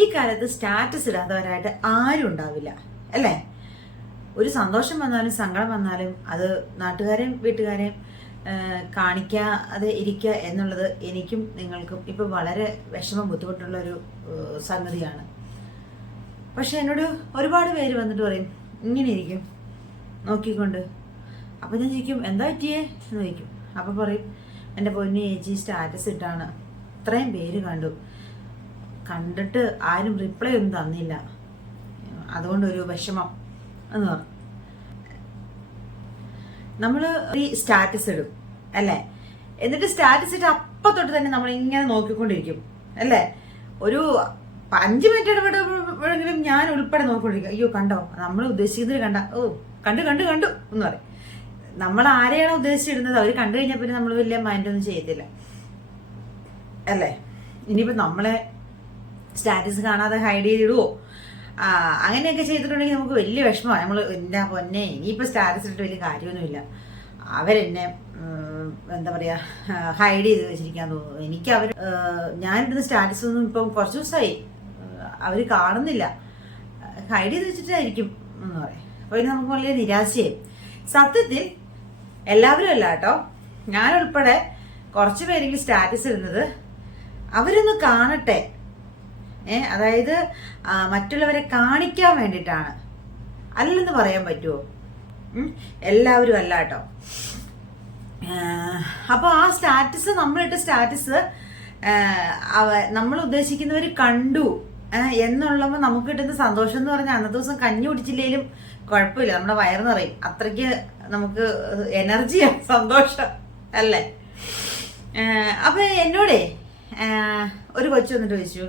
ഈ കാലത്ത് സ്റ്റാറ്റസ് ഇടാത്തവരായിട്ട് ആരും ഉണ്ടാവില്ല അല്ലേ? ഒരു സന്തോഷം വന്നാലും സങ്കടം വന്നാലും അത് നാട്ടുകാരെയും വീട്ടുകാരെയും കാണിക്കാതെ ഇരിക്കുക എന്നുള്ളത് എനിക്കും നിങ്ങൾക്കും ഇപ്പം വളരെ വിഷമം ബുദ്ധിമുട്ടുള്ള ഒരു സംഗതിയാണ്. പക്ഷെ എന്നോട് ഒരുപാട് പേര് വന്നിട്ട് പറയും ഇങ്ങനെ ഇരിക്കും നോക്കിക്കൊണ്ട്. അപ്പം ഞാൻ ചോദിക്കും എന്താ പറ്റിയേ എന്ന് ചോദിക്കും. അപ്പം പറയും എൻ്റെ പൊന്നു ചേച്ചി സ്റ്റാറ്റസ് ഇട്ടാണ്, ഇത്രയും പേര് കണ്ടിട്ട് ആരും റിപ്ലൈ ഒന്നും തന്നില്ല, അതുകൊണ്ടൊരു വിഷമം എന്ന് പറഞ്ഞു. നമ്മൾ ഈ സ്റ്റാറ്റസ് ഇടും അല്ലേ, എന്നിട്ട് സ്റ്റാറ്റസ് ഇട്ട് അപ്പം തൊട്ട് തന്നെ നമ്മൾ ഇങ്ങനെ നോക്കിക്കൊണ്ടിരിക്കും അല്ലേ. ഒരു 5 മിനിറ്റ് ഇടപെടുമ്പോഴെങ്കിലും ഞാൻ ഉൾപ്പെടെ നോക്കിക്കൊണ്ടിരിക്കും. അയ്യോ കണ്ടോ, നമ്മൾ ഉദ്ദേശിക്കുന്നത് കണ്ട, ഓ കണ്ടു എന്ന് പറയും. നമ്മൾ ആരെയാണോ ഉദ്ദേശിച്ചിടുന്നത് അവർ കണ്ടു കഴിഞ്ഞാൽ പിന്നെ നമ്മൾ വലിയ മൈൻഡൊന്നും ചെയ്യത്തില്ല അല്ലേ. ഇനിയിപ്പോൾ നമ്മളെ സ്റ്റാറ്റസ് കാണാതെ ഹൈഡ് ചെയ്തിടുവോ അങ്ങനെയൊക്കെ ചെയ്തിട്ടുണ്ടെങ്കിൽ നമുക്ക് വലിയ വിഷമമാണ്. നമ്മൾ എൻ്റെ പൊന്നെ ഇനിയിപ്പോൾ സ്റ്റാറ്റസ് ഇട്ട് വലിയ കാര്യമൊന്നുമില്ല, അവരെന്നെ എന്താ പറയുക ഹൈഡ് ചെയ്ത് വെച്ചിരിക്കാൻ തോന്നുന്നു. എനിക്ക് ഞാനിടുന്ന സ്റ്റാറ്റസ് ഒന്നും ഇപ്പം കുറച്ച് ദിവസമായി അവർ കാണുന്നില്ല, ഹൈഡ് ചെയ്ത് വെച്ചിട്ടായിരിക്കും എന്ന് പറയും. അപ്പോൾ ഇനി നമുക്ക് വലിയ നിരാശയായി. സത്യത്തിൽ എല്ലാവരും അല്ല കേട്ടോ, ഞാനുൾപ്പെടെ കുറച്ച് പേരെങ്കിലും സ്റ്റാറ്റസ് ഇടുന്നത് അവരൊന്ന് കാണട്ടെ, അതായത് മറ്റുള്ളവരെ കാണിക്കാൻ വേണ്ടിയിട്ടാണ്, അല്ലെന്ന് പറയാൻ പറ്റുമോ? എല്ലാവരും അല്ല കേട്ടോ. അപ്പോൾ ആ സ്റ്റാറ്റസ് നമ്മളിട്ട സ്റ്റാറ്റസ് നമ്മൾ ഉദ്ദേശിക്കുന്നവർ കണ്ടു എന്നുള്ളപ്പോൾ നമുക്ക് കിട്ടുന്ന സന്തോഷം എന്ന് പറഞ്ഞാൽ അന്നത്തെ ദിവസം കഞ്ഞി കുടിച്ചില്ലെങ്കിലും കുഴപ്പമില്ല, നമ്മുടെ വയറ് നിറയും, അത്രയ്ക്ക് നമുക്ക് എനർജിയാണ്, സന്തോഷം അല്ലേ. അപ്പം എന്നോടേ ഒരു കൊച്ചു വന്നിട്ട് ചോദിച്ചു,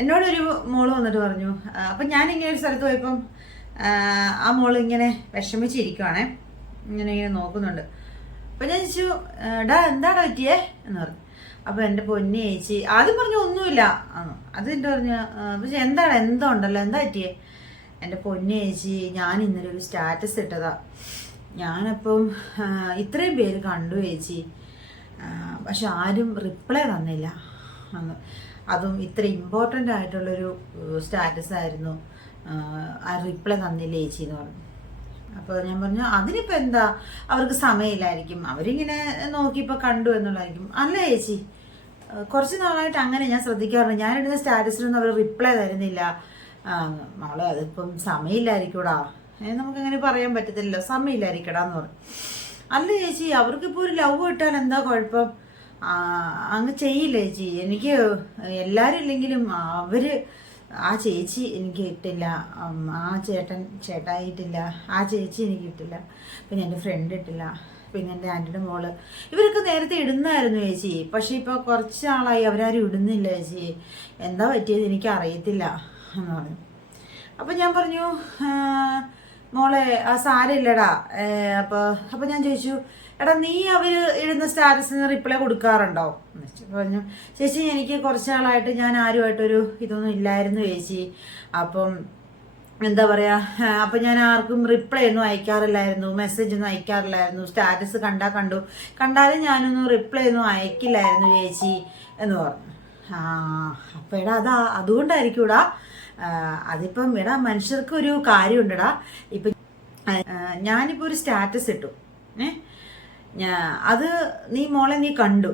എന്നോടൊരു മോള് വന്നിട്ട് പറഞ്ഞു, അപ്പം ഞാനിങ്ങനെ ഒരു സ്ഥലത്ത് പോയപ്പം ആ മോള് ഇങ്ങനെ വിഷമിച്ചിരിക്കുവാണേ, ഇങ്ങനെ നോക്കുന്നുണ്ട്. അപ്പം ഞാൻ ചോദിച്ചു എന്താടാ പറ്റിയേ എന്ന് പറഞ്ഞു. അപ്പം എൻ്റെ പൊന്നി ചേച്ചി ആദ്യം പറഞ്ഞു ഒന്നുമില്ല അത് എൻ്റെ പറഞ്ഞു. പക്ഷെ എന്തോ ഉണ്ടല്ലോ, എന്താ പറ്റിയേ? എൻ്റെ പൊന്നി ചേച്ചി ഞാൻ ഇന്നലെ ഒരു സ്റ്റാറ്റസ് ഇട്ടതാ, ഞാനപ്പം ഇത്രയും പേര് കണ്ടു ചേച്ചി, പക്ഷെ ആരും റിപ്ലൈ തന്നില്ല, അതും ഇത്ര ഇമ്പോർട്ടൻ്റ് ആയിട്ടുള്ളൊരു സ്റ്റാറ്റസ് ആയിരുന്നു, ആ റിപ്ലൈ തന്നില്ല ചേച്ചി എന്ന് പറഞ്ഞു. അപ്പോൾ ഞാൻ പറഞ്ഞു അതിനിപ്പോൾ എന്താ, അവർക്ക് സമയമില്ലായിരിക്കും, അവരിങ്ങനെ നോക്കിയപ്പോൾ കണ്ടു എന്നുള്ളതായിരിക്കും. അല്ല ചേച്ചി, കുറച്ച് നാളായിട്ട് അങ്ങനെ ഞാൻ ശ്രദ്ധിക്കാറുണ്ട്, ഞാനിടുന്ന സ്റ്റാറ്റസിലൊന്നും അവർ റിപ്ലൈ തരുന്നില്ല. മോളെ അതിപ്പം സമയമില്ലായിരിക്കൂടാ, നമുക്കങ്ങനെ പറയാൻ പറ്റത്തില്ലല്ലോ, സമയമില്ലായിരിക്കടാന്ന് പറഞ്ഞു. അല്ല ചേച്ചി, അവർക്കിപ്പോൾ ഒരു ലവ് ഇട്ടാൽ എന്താ കുഴപ്പം, അങ്ങ് ചെയ്യില്ല ചേച്ചി, എനിക്ക് എല്ലാവരും ഇല്ലെങ്കിലും ആ ചേച്ചി എനിക്ക് ഇട്ടില്ല, ആ ചേട്ടായി ഇട്ടില്ല, ആ ചേച്ചി എനിക്ക് ഇട്ടില്ല, പിന്നെ എൻ്റെ ഫ്രണ്ട് ഇട്ടില്ല, പിന്നെ എൻ്റെ ആൻറ്റിയുടെ മോള്, ഇവരൊക്കെ നേരത്തെ ഇടുന്നായിരുന്നു ചേച്ചി, പക്ഷെ ഇപ്പോൾ കുറച്ച് നാളായി അവരാരും ഇടുന്നില്ല ചേച്ചി, എന്താ പറ്റിയത് എനിക്ക് അറിയത്തില്ല എന്ന് പറഞ്ഞു. അപ്പം ഞാൻ പറഞ്ഞു മോളെ ആ സാരമില്ലടാ. അപ്പോൾ ഞാൻ ചോദിച്ചു എടാ നീ അവർ ഇടുന്ന സ്റ്റാറ്റസിന് റിപ്ലൈ കൊടുക്കാറുണ്ടോ എന്ന് പറഞ്ഞു. ചേച്ചി എനിക്ക് കുറച്ച് നാളായിട്ട് ഞാൻ ആരുമായിട്ടൊരു ഇതൊന്നും ഇല്ലായിരുന്നു ചേച്ചി, അപ്പം എന്താ പറയുക, അപ്പം ഞാൻ ആർക്കും റിപ്ലൈ ഒന്നും അയക്കാറില്ലായിരുന്നു, മെസ്സേജ് ഒന്നും അയക്കാറില്ലായിരുന്നു, സ്റ്റാറ്റസ് കണ്ടാലും ഞാനൊന്നും റിപ്ലൈ ഒന്നും അയക്കില്ലായിരുന്നു ചേച്ചി എന്ന് പറഞ്ഞു. അപ്പം എടാ അതുകൊണ്ടായിരിക്കൂടാ, അതിപ്പം എടാ മനുഷ്യർക്കൊരു കാര്യമുണ്ടടാ, ഇപ്പം ഞാനിപ്പോൾ ഒരു സ്റ്റാറ്റസ് ഇട്ടു, അത് നീ കണ്ടു,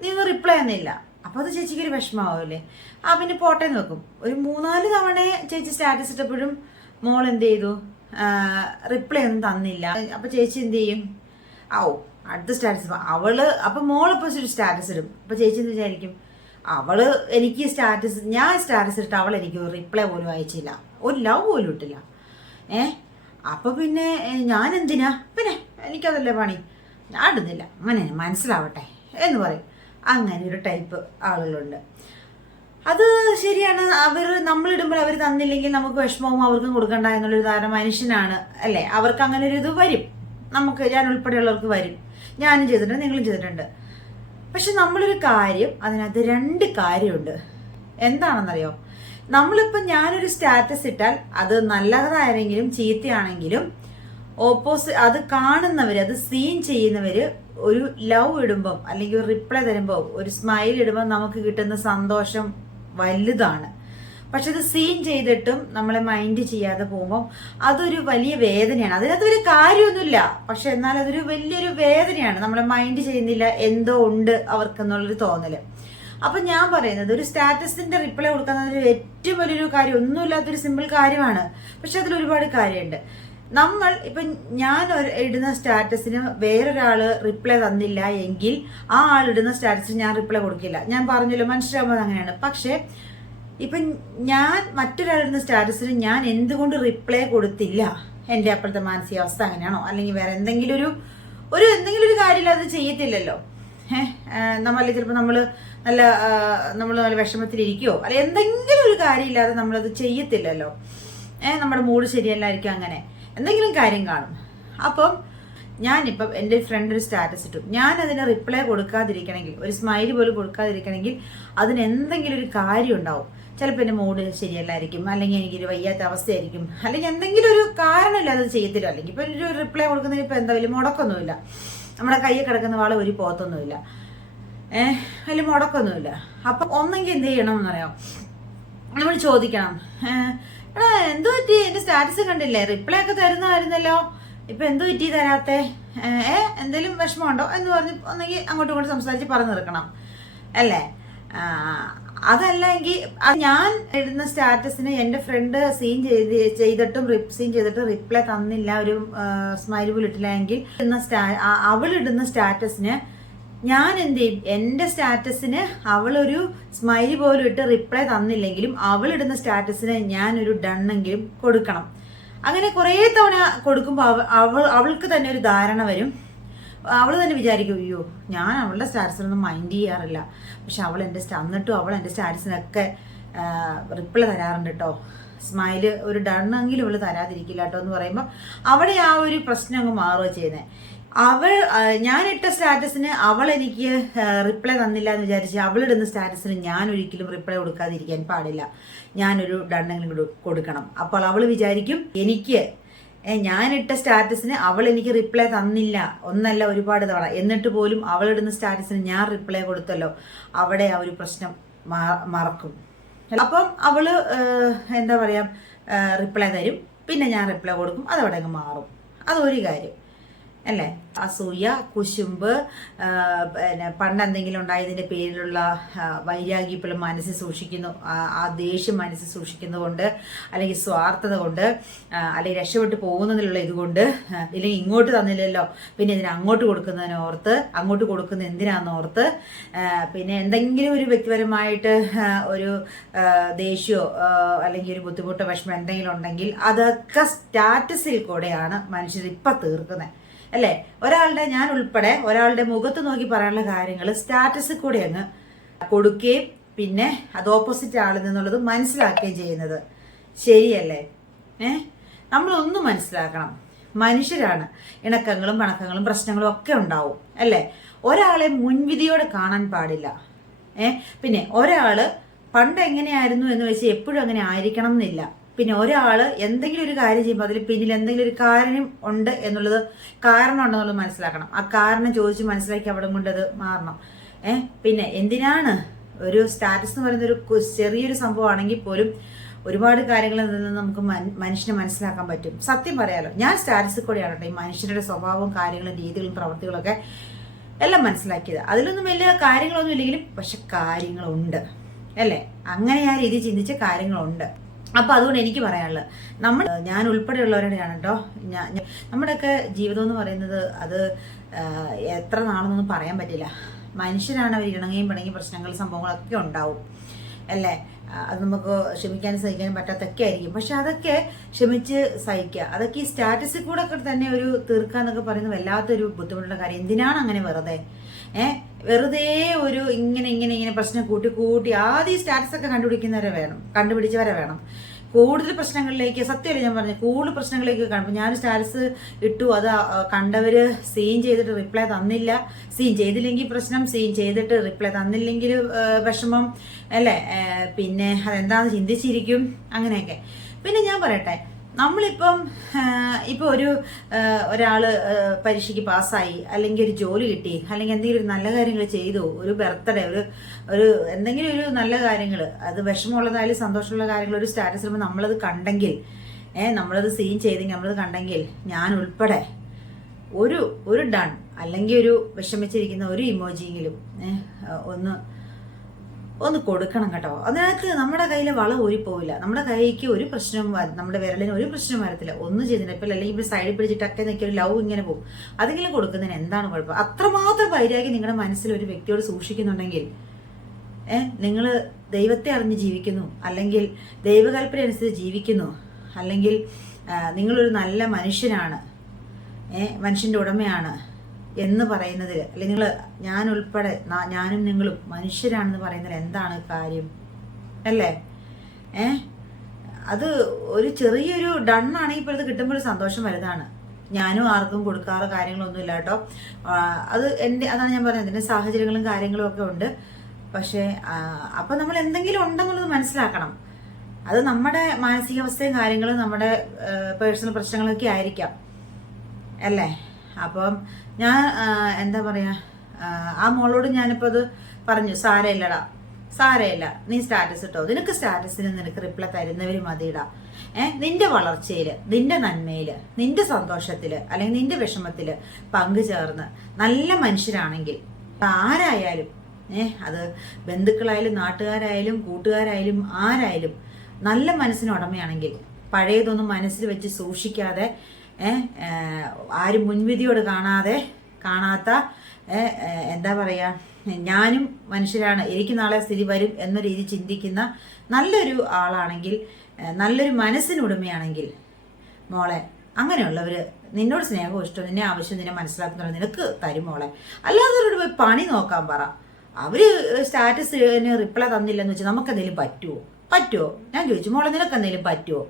നീ ഒന്നും റിപ്ലൈ ഒന്നുമില്ല, അപ്പോൾ അത് ചേച്ചിക്കൊരു വിഷമാവില്ലേ? പിന്നെ പോട്ടേന്ന് വെക്കും. ഒരു 3-4 തവണ ചേച്ചി സ്റ്റാറ്റസ് ഇട്ടപ്പോഴും മോൾ എന്ത് ചെയ്തു, റിപ്ലൈ ഒന്നും തന്നില്ല. അപ്പോൾ ചേച്ചി എന്ത് ചെയ്യും, അടുത്ത സ്റ്റാറ്റസ് അപ്പം മോളിപ്പോൾ ഒരു സ്റ്റാറ്റസ് ഇടും, അപ്പോൾ ചേച്ചി എന്ത് വിചാരിക്കും, എനിക്ക് ഞാൻ സ്റ്റാറ്റസ് ഇട്ട് അവൾ എനിക്ക് റിപ്ലൈ പോലും അയച്ചില്ല, ഒരു ലവ് പോലും ഇട്ടില്ല. അപ്പോൾ പിന്നെ ഞാൻ എന്തിനാ, പിന്നെ എനിക്കതല്ലേ പണി, ഞാൻ ഇടുന്നില്ല, അങ്ങനെ മനസ്സിലാവട്ടെ എന്ന് പറയും. അങ്ങനെ ഒരു ടൈപ്പ് ആളുകളുണ്ട്. അത് ശരിയാണ്, നമ്മളിടുമ്പോൾ അവർ തന്നില്ലെങ്കിൽ നമുക്ക് വിഷമവും അവർക്കും കൊടുക്കണ്ട എന്നുള്ളൊരു ധാരണ മനുഷ്യനാണ് അല്ലേ, അവർക്ക് അങ്ങനെ ഒരു ഇത് വരും, ഞാൻ ഉൾപ്പെടെയുള്ളവർക്ക് വരും, ഞാനും ചെയ്തിട്ടുണ്ട് നിങ്ങളും ചെയ്തിട്ടുണ്ട്. പക്ഷെ നമ്മളൊരു കാര്യം, അതിനകത്ത് 2 കാര്യമുണ്ട്. എന്താണെന്നറിയോ, നമ്മളിപ്പോൾ ഞാനൊരു സ്റ്റാറ്റസ് ഇട്ടാൽ അത് നല്ലതാണെങ്കിലും ചീത്തയാണെങ്കിലും അത് കാണുന്നവർ, അത് സീൻ ചെയ്യുന്നവർ ഒരു ലവ് ഇടുമ്പം അല്ലെങ്കിൽ ഒരു റിപ്ലൈ തരുമ്പോൾ ഒരു സ്മൈൽ ഇടുമ്പോൾ നമുക്ക് കിട്ടുന്ന സന്തോഷം വലുതാണ്. പക്ഷെ അത് സീൻ ചെയ്തിട്ടും നമ്മളെ മൈൻഡ് ചെയ്യാതെ പോകുമ്പോൾ അതൊരു വലിയ വേദനയാണ്. അതിനകത്തൊരു കാര്യമൊന്നുമില്ല, പക്ഷെ എന്നാൽ അതൊരു വലിയൊരു വേദനയാണ്. നമ്മളെ മൈൻഡ് ചെയ്യുന്നില്ല, എന്തോ ഉണ്ട് അവർക്കെന്നുള്ളൊരു തോന്നല്. അപ്പൊ ഞാൻ പറയുന്നത് ഒരു സ്റ്റാറ്റസിന്റെ റിപ്ലൈ കൊടുക്കുന്നത് ഏറ്റവും വലിയൊരു കാര്യം, ഒന്നുമില്ലാത്തൊരു സിമ്പിൾ കാര്യമാണ്. പക്ഷെ അതിൽ ഒരുപാട് കാര്യമുണ്ട്. നമ്മൾ ഇപ്പൊ ഞാൻ ഇടുന്ന സ്റ്റാറ്റസിന് വേറൊരാള് റിപ്ലൈ തന്നില്ല എങ്കിൽ ആ ആൾ ഇടുന്ന സ്റ്റാറ്റസിന് ഞാൻ റിപ്ലൈ കൊടുക്കില്ല. ഞാൻ പറഞ്ഞല്ലോ, മനുഷ്യരാകുമ്പോൾ അങ്ങനെയാണ്. പക്ഷെ ഇപ്പൊ ഞാൻ മറ്റൊരാളിടുന്ന സ്റ്റാറ്റസിന് ഞാൻ എന്തുകൊണ്ട് റിപ്ലൈ കൊടുത്തില്ല? എന്റെ അപ്പോഴത്തെ മാനസികാവസ്ഥ അങ്ങനെയാണോ, അല്ലെങ്കിൽ വേറെ എന്തെങ്കിലും എന്തെങ്കിലും ഒരു കാര്യമില്ല, അത് ചെയ്യത്തില്ലല്ലോ. നമ്മളല്ലേ ചിലപ്പോൾ നമ്മൾ നല്ല വിഷമത്തിലിരിക്കുവോ, അല്ലെ എന്തെങ്കിലും ഒരു കാര്യമില്ലാതെ നമ്മളത് ചെയ്യത്തില്ലല്ലോ. നമ്മുടെ മൂഡ് ശരിയല്ലായിരിക്കും, അങ്ങനെ എന്തെങ്കിലും കാര്യം കാണും. അപ്പം ഞാനിപ്പം എൻ്റെ ഫ്രണ്ട് ഒരു സ്റ്റാറ്റസ് ഇട്ടു, ഞാൻ അതിന് റിപ്ലൈ കൊടുക്കാതിരിക്കണമെങ്കിൽ, ഒരു സ്മൈല് പോലും കൊടുക്കാതിരിക്കണമെങ്കിൽ അതിന് എന്തെങ്കിലും ഒരു കാര്യം ഉണ്ടാവും. ചിലപ്പോൾ എൻ്റെ മൂഡ് ശരിയല്ലായിരിക്കും, അല്ലെങ്കിൽ എനിക്കൊരു വയ്യാത്ത അവസ്ഥയായിരിക്കും, അല്ലെങ്കിൽ എന്തെങ്കിലും ഒരു കാരണമില്ലാതെ അത് ചെയ്യത്തില്ല. അല്ലെങ്കിൽ ഇപ്പം ഒരു റിപ്ലൈ കൊടുക്കുന്നതിന് ഇപ്പം എന്താ വലിയ മുടക്കൊന്നുമില്ല, നമ്മുടെ കയ്യിൽ കിടക്കുന്ന വാള് ഒരു പോത്തൊന്നുമില്ല, വലിയ മുടക്കൊന്നുമില്ല. അപ്പം ഒന്നെങ്കിൽ എന്ത് ചെയ്യണം എന്നറിയാം, നമ്മൾ ചോദിക്കണം, എടാ എന്തു പറ്റി, എന്റെ സ്റ്റാറ്റസ് കണ്ടില്ലേ, റിപ്ലൈ ഒക്കെ തരുന്നതായിരുന്നല്ലോ, ഇപ്പൊ എന്തു പറ്റി തരാത്തെ, എന്തെങ്കിലും വിഷമമുണ്ടോ എന്ന് പറഞ്ഞ് ഒന്നെങ്കിൽ അങ്ങോട്ടും ഇങ്ങോട്ടും സംസാരിച്ച് പറഞ്ഞു തീർക്കണം അല്ലേ. അതല്ലെങ്കിൽ ഞാൻ ഇടുന്ന സ്റ്റാറ്റസിന് എന്റെ ഫ്രണ്ട് സീൻ ചെയ്തിട്ടും റിപ്ലൈ തന്നില്ല, ഒരു സ്മൈൽ പോലും ഇട്ടില്ല എങ്കിൽ അവളിടുന്ന സ്റ്റാറ്റസിന് ഞാൻ എന്ത് ചെയ്യും, എന്റെ സ്റ്റാറ്റസിന് അവളൊരു സ്മൈലി പോലും ഇട്ട് റിപ്ലൈ തന്നില്ലെങ്കിലും അവളിടുന്ന സ്റ്റാറ്റസിന് ഞാനൊരു ഡണ്ണെങ്കിലും കൊടുക്കണം. അങ്ങനെ കുറേ തവണ കൊടുക്കുമ്പോൾ അവൾക്ക് തന്നെ ഒരു ധാരണ വരും. അവൾ തന്നെ വിചാരിക്കും, അയ്യോ ഞാൻ അവളുടെ സ്റ്റാറ്റസിനൊന്നും മൈൻഡ് ചെയ്യാറില്ല, പക്ഷെ എന്നിട്ടും അവൾ എൻ്റെ സ്റ്റാറ്റസിനൊക്കെ റിപ്ലൈ തരാറുണ്ട് കേട്ടോ, സ്മൈല് ഒരു ഡണ്ണെങ്കിലും അവൾ തരാതിരിക്കില്ല കേട്ടോ എന്ന് പറയുമ്പോൾ അവിടെ ആ ഒരു പ്രശ്നം അങ്ങ് മാറുക ചെയ്യുന്നത്. ഞാനിട്ട സ്റ്റാറ്റസിന് അവൾ എനിക്ക് റിപ്ലൈ തന്നില്ല എന്ന് വിചാരിച്ച് അവളിടുന്ന സ്റ്റാറ്റസിന് ഞാൻ ഒരിക്കലും റിപ്ലൈ കൊടുക്കാതിരിക്കാൻ പാടില്ല, ഞാനൊരു ഡണ്ണെങ്കിലും കൊടുക്കണം. അപ്പോൾ അവൾ വിചാരിക്കും ഞാനിട്ട സ്റ്റാറ്റസിന് അവൾ എനിക്ക് റിപ്ലൈ തന്നില്ല, ഒന്നല്ല ഒരുപാട് തവണ, എന്നിട്ട് പോലും അവളിടുന്ന സ്റ്റാറ്റസിന് ഞാൻ റിപ്ലൈ കൊടുത്തല്ലോ, അവിടെ ആ ഒരു പ്രശ്നം മറക്കും. അപ്പം അവള് എന്താ പറയാ, റിപ്ലൈ തരും, പിന്നെ ഞാൻ റിപ്ലൈ കൊടുക്കും, അതവിടെ അങ്ങ് മാറും. അതൊരു കാര്യം അല്ലേ. അസൂയ, കുശുമ്പ്, പിന്നെ പണ്ടെന്തെങ്കിലും ഉണ്ടായതിന്റെ പേരിലുള്ള വൈരാഗ്യം ഇപ്പോഴും മനസ്സിൽ സൂക്ഷിക്കുന്നു, ആ ദേഷ്യം മനസ്സിൽ സൂക്ഷിക്കുന്നതുകൊണ്ട്, അല്ലെങ്കിൽ സ്വാർത്ഥത കൊണ്ട്, അല്ലെങ്കിൽ രക്ഷപ്പെട്ട് പോകുന്നതിലുള്ള ഇതുകൊണ്ട്, ഇല്ലെങ്കിൽ ഇങ്ങോട്ട് തന്നില്ലല്ലോ പിന്നെ ഇതിന് അങ്ങോട്ട് കൊടുക്കുന്നതിനോർത്ത്, അങ്ങോട്ട് കൊടുക്കുന്ന എന്തിനാന്നോർത്ത്, പിന്നെ എന്തെങ്കിലും ഒരു വ്യക്തിപരമായിട്ട് ഒരു ദേഷ്യമോ അല്ലെങ്കിൽ ഒരു ബുദ്ധിമുട്ടോ വിഷമം എന്തെങ്കിലും ഉണ്ടെങ്കിൽ അതൊക്കെ സ്റ്റാറ്റസിൽ കൂടെയാണ് മനുഷ്യർ ഇപ്പം തീർക്കുന്നത് അല്ലേ. ഞാൻ ഉൾപ്പെടെ ഒരാളുടെ മുഖത്ത് നോക്കി പറയാനുള്ള കാര്യങ്ങൾ സ്റ്റാറ്റസിൽ കൂടെ അങ്ങ് കൊടുക്കുകയും പിന്നെ അത് ഓപ്പോസിറ്റ് ആളിൽ നിന്നുള്ളത് മനസ്സിലാക്കുകയും ചെയ്യുന്നത് ശരിയല്ലേ. നമ്മളൊന്നും മനസ്സിലാക്കണം, മനുഷ്യരാണ്, ഇണക്കങ്ങളും പണക്കങ്ങളും പ്രശ്നങ്ങളും ഒക്കെ ഉണ്ടാവും അല്ലേ. ഒരാളെ മുൻവിധിയോടെ കാണാൻ പാടില്ല. പിന്നെ ഒരാള് പണ്ട് എങ്ങനെയായിരുന്നു എന്ന് വെച്ച് എപ്പോഴും അങ്ങനെ ആയിരിക്കണം എന്നില്ല. പിന്നെ ഒരാള് എന്തെങ്കിലും ഒരു കാര്യം ചെയ്യുമ്പോൾ അതിൽ പിന്നിൽ എന്തെങ്കിലും ഒരു കാര്യം ഉണ്ട് കാരണം ഉണ്ടെന്നുള്ളത് മനസ്സിലാക്കണം. ആ കാരണം ചോദിച്ച് മനസ്സിലാക്കി അവിടെ കൊണ്ട് അത് മാറണം. പിന്നെ എന്തിനാണ് ഒരു സ്റ്റാറ്റസ് എന്ന് പറയുന്ന ഒരു ചെറിയൊരു സംഭവമാണെങ്കിൽ പോലും ഒരുപാട് കാര്യങ്ങളിൽ നിന്ന് നമുക്ക് മനുഷ്യനെ മനസ്സിലാക്കാൻ പറ്റും. സത്യം പറയാലോ, ഞാൻ സ്റ്റാറ്റസിൽ കൂടെയാണ് കേട്ടോ ഈ മനുഷ്യരുടെ സ്വഭാവവും കാര്യങ്ങളും രീതികളും പ്രവർത്തികളൊക്കെ എല്ലാം മനസ്സിലാക്കിയത്. അതിലൊന്നും വലിയ കാര്യങ്ങളൊന്നും ഇല്ലെങ്കിലും പക്ഷെ കാര്യങ്ങളുണ്ട് അല്ലേ. അങ്ങനെ ആ രീതി ചിന്തിച്ച കാര്യങ്ങളുണ്ട്. അപ്പൊ അതുകൊണ്ട് എനിക്ക് പറയാനുള്ളത്, ഞാൻ ഉൾപ്പെടെയുള്ളവരുടെയാണ് കേട്ടോ, നമ്മുടെയൊക്കെ ജീവിതം എന്ന് പറയുന്നത് അത് എത്ര നാളെന്നൊന്നും പറയാൻ പറ്റില്ല. മനുഷ്യരാണ്, അവർ ഇണങ്ങിയും പിണങ്ങിയും പ്രശ്നങ്ങൾ സംഭവങ്ങളൊക്കെ ഉണ്ടാവും അല്ലേ. അത് നമുക്ക് ക്ഷമിക്കാനും സഹിക്കാനും പറ്റാത്തൊക്കെ ആയിരിക്കും. പക്ഷെ അതൊക്കെ ക്ഷമിച്ച് സഹിക്കുക, അതൊക്കെ ഈ സ്റ്റാറ്റസിൽ കൂടെ ഒക്കെ തന്നെ ഒരു തീർക്കാന്നൊക്കെ പറയുന്നത് വല്ലാത്തൊരു ബുദ്ധിമുട്ടുള്ള കാര്യം. എന്തിനാണ് അങ്ങനെ വെറുതെ ഒരു ഇങ്ങനെ പ്രശ്നം കൂട്ടി ആദ്യം സ്റ്റാറ്റസ് ഒക്കെ കണ്ടുപിടിച്ചവരെ വേണം കൂടുതൽ പ്രശ്നങ്ങളിലേക്ക്. സത്യമല്ലേ ഞാൻ പറഞ്ഞു, കൂടുതൽ പ്രശ്നങ്ങളിലേക്ക് കാണും. ഞാൻ സ്റ്റാറ്റസ് ഇട്ടു, അത് കണ്ടവര് സീൻ ചെയ്തിട്ട് റിപ്ലൈ തന്നില്ല, സീൻ ചെയ്തില്ലെങ്കിൽ പ്രശ്നം, സീൻ ചെയ്തിട്ട് റിപ്ലൈ തന്നില്ലെങ്കിൽ വിഷമം അല്ലേ. പിന്നെ അതെന്താന്ന് ചിന്തിച്ചിരിക്കും അങ്ങനെയൊക്കെ. പിന്നെ ഞാൻ പറയട്ടെ, നമ്മളിപ്പം ഇപ്പോൾ ഒരാൾ പരീക്ഷയ്ക്ക് പാസ്സായി, അല്ലെങ്കിൽ ഒരു ജോലി കിട്ടി, അല്ലെങ്കിൽ എന്തെങ്കിലും ഒരു നല്ല കാര്യങ്ങൾ ചെയ്തു, ഒരു ബർത്ത്ഡേ, ഒരു എന്തെങ്കിലും ഒരു നല്ല കാര്യങ്ങൾ, അത് വിഷമമുള്ളതായാലും സന്തോഷമുള്ള കാര്യങ്ങൾ ഒരു സ്റ്റാറ്റസ് ഇടുമ്പോൾ നമ്മളത് കണ്ടെങ്കിൽ, നമ്മളത് സീൻ ചെയ്തെങ്കിൽ, നമ്മളത് കണ്ടെങ്കിൽ, ഞാൻ ഉൾപ്പെടെ ഒരു ഡൺ, അല്ലെങ്കിൽ ഒരു വിഷമിച്ചിരിക്കുന്ന ഒരു ഇമോജിയെങ്കിലും ഒന്ന് കൊടുക്കണം കേട്ടോ. അതിനകത്ത് നമ്മുടെ കയ്യിൽ വള ഊരിപ്പോവില്ല, നമ്മുടെ കൈക്ക് ഒരു പ്രശ്നം, നമ്മുടെ വിരലിന് ഒരു പ്രശ്നം വരത്തില്ല, ഒന്നും ചെയ്തില്ല. ഇപ്പം അല്ലെങ്കിൽ ഇപ്പോൾ സൈഡിൽ പിടിച്ചിട്ടൊക്കെ നിൽക്കി ഒരു ലവ് ഇങ്ങനെ പോകും. അതെങ്കിലും കൊടുക്കുന്നതിന് എന്താണ് കുഴപ്പം? അത്രമാത്രം വൈരാഗ്യം നിങ്ങളുടെ മനസ്സിൽ ഒരു വ്യക്തിയോട് സൂക്ഷിക്കുന്നുണ്ടെങ്കിൽ, നിങ്ങൾ ദൈവത്തെ അറിഞ്ഞ് ജീവിക്കുന്നു, അല്ലെങ്കിൽ ദൈവകൽപ്പന അനുസരിച്ച് ജീവിക്കുന്നു, അല്ലെങ്കിൽ നിങ്ങളൊരു നല്ല മനുഷ്യനാണ്, മനുഷ്യൻ്റെ ഉടമയാണ് എന്ന് പറയുന്നതിൽ, അല്ലെങ്കിൽ ഞാൻ ഉൾപ്പെടെ ഞാനും നിങ്ങളും മനുഷ്യരാണെന്ന് പറയുന്നതിൽ എന്താണ് കാര്യം? അല്ലേ? അത് ഒരു ചെറിയൊരു ഡണ്ണാണെങ്കിൽ ഇപ്പോൾ ഇത് കിട്ടുമ്പോൾ ഒരു സന്തോഷം വലുതാണ്. ഞാനും ആർക്കും കൊടുക്കാറ് കാര്യങ്ങളൊന്നുമില്ല കേട്ടോ. അതാണ് ഞാൻ പറഞ്ഞത്, അതിൻ്റെ സാഹചര്യങ്ങളും കാര്യങ്ങളും ഒക്കെ ഉണ്ട്. പക്ഷേ അപ്പം നമ്മൾ എന്തെങ്കിലും ഉണ്ടെന്നുള്ളത് മനസ്സിലാക്കണം. അത് നമ്മുടെ മാനസികാവസ്ഥയും കാര്യങ്ങളും നമ്മുടെ പേഴ്സണൽ പ്രശ്നങ്ങളൊക്കെ ആയിരിക്കാം, അല്ലേ? അപ്പം ഞാൻ എന്താ പറയുക, ആ മോളോട് ഞാനിപ്പോൾ അത് പറഞ്ഞു, സാരയില്ല, നീ സ്റ്റാറ്റസ് ഇട്ടോ, നിനക്ക് സ്റ്റാറ്റസിന് നിനക്ക് റിപ്ലൈ തരുന്നവർ മതിയിടാ. നിന്റെ വളർച്ചയിൽ, നിന്റെ നന്മയിൽ, നിന്റെ സന്തോഷത്തിൽ, അല്ലെങ്കിൽ നിന്റെ വിഷമത്തിൽ പങ്കുചേർന്ന് നല്ല മനുഷ്യരാണെങ്കിൽ, ആരായാലും, അത് ബന്ധുക്കളായാലും നാട്ടുകാരായാലും കൂട്ടുകാരായാലും ആരായാലും നല്ല മനസ്സിന് ഉടമയാണെങ്കിൽ, പഴയതൊന്നും മനസ്സിൽ വെച്ച് സൂക്ഷിക്കാതെ, ആരും മുൻവിധിയോട് കാണാത്ത എന്താ പറയുക, ഞാനും മനുഷ്യരാണ്, എനിക്ക് നാളെ സ്ഥിതി വരും എന്ന രീതി ചിന്തിക്കുന്ന നല്ലൊരു ആളാണെങ്കിൽ, നല്ലൊരു മനസ്സിനുടമയാണെങ്കിൽ, മോളെ അങ്ങനെയുള്ളവർ നിന്നോട് സ്നേഹവും ഇഷ്ടം, നിന്നെ ആവശ്യം, നിന്നെ മനസ്സിലാക്കുന്നുണ്ട്, നിനക്ക് തരും മോളെ. അല്ലാതെ പോയി പണി നോക്കാൻ പറ. അവർ സ്റ്റാറ്റസിന് റിപ്ലൈ തന്നില്ലെന്ന് വെച്ചാൽ നമുക്ക് എന്തെങ്കിലും പറ്റുമോ? ഞാൻ ചോദിച്ചു, മോളെ നിനക്ക് എന്തെങ്കിലും പറ്റുമോ?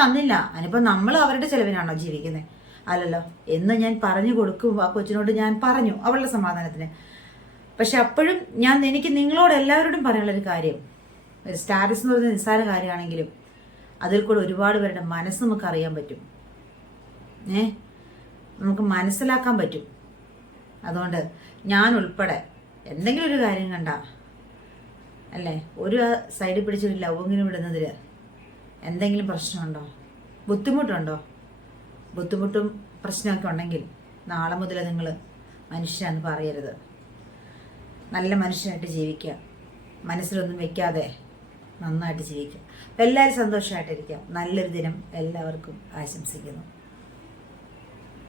തന്നില്ല. അതിനിപ്പോൾ നമ്മൾ അവരുടെ ചെലവിനാണോ ജീവിക്കുന്നത്? അല്ലല്ലോ എന്ന് ഞാൻ പറഞ്ഞു കൊടുക്കും. ആ കൊച്ചിനോട് ഞാൻ പറഞ്ഞു, അവളുടെ സമാധാനത്തിന്. പക്ഷെ അപ്പോഴും എനിക്ക് നിങ്ങളോട് എല്ലാവരോടും പറയാനുള്ളൊരു കാര്യം, ഒരു സ്റ്റാറ്റസ് എന്ന് പറയുന്നത് നിസ്സാര കാര്യമാണെങ്കിലും അതിൽ കൂടെ ഒരുപാട് പേരുടെ മനസ്സ് നമുക്ക് അറിയാൻ പറ്റും, നമുക്ക് മനസ്സിലാക്കാൻ പറ്റും. അതുകൊണ്ട് ഞാൻ ഉൾപ്പെടെ എന്തെങ്കിലും ഒരു കാര്യം കണ്ട, അല്ലേ, ഒരു സൈഡിൽ പിടിച്ചൊരു ലവെങ്കിലും ഇടുന്നതിൽ എന്തെങ്കിലും പ്രശ്നമുണ്ടോ, ബുദ്ധിമുട്ടും പ്രശ്നമൊക്കെ ഉണ്ടെങ്കിൽ നാളെ മുതൽ നിങ്ങൾ മനുഷ്യനാന്ന് പറയരുത്. നല്ല മനുഷ്യനായിട്ട് ജീവിക്കുക, മനസ്സിലൊന്നും വെക്കാതെ നന്നായിട്ട് ജീവിക്കുക. എല്ലാവരും സന്തോഷമായിട്ടിരിക്കുക. നല്ലൊരു ദിനം എല്ലാവർക്കും ആശംസിക്കുന്നു.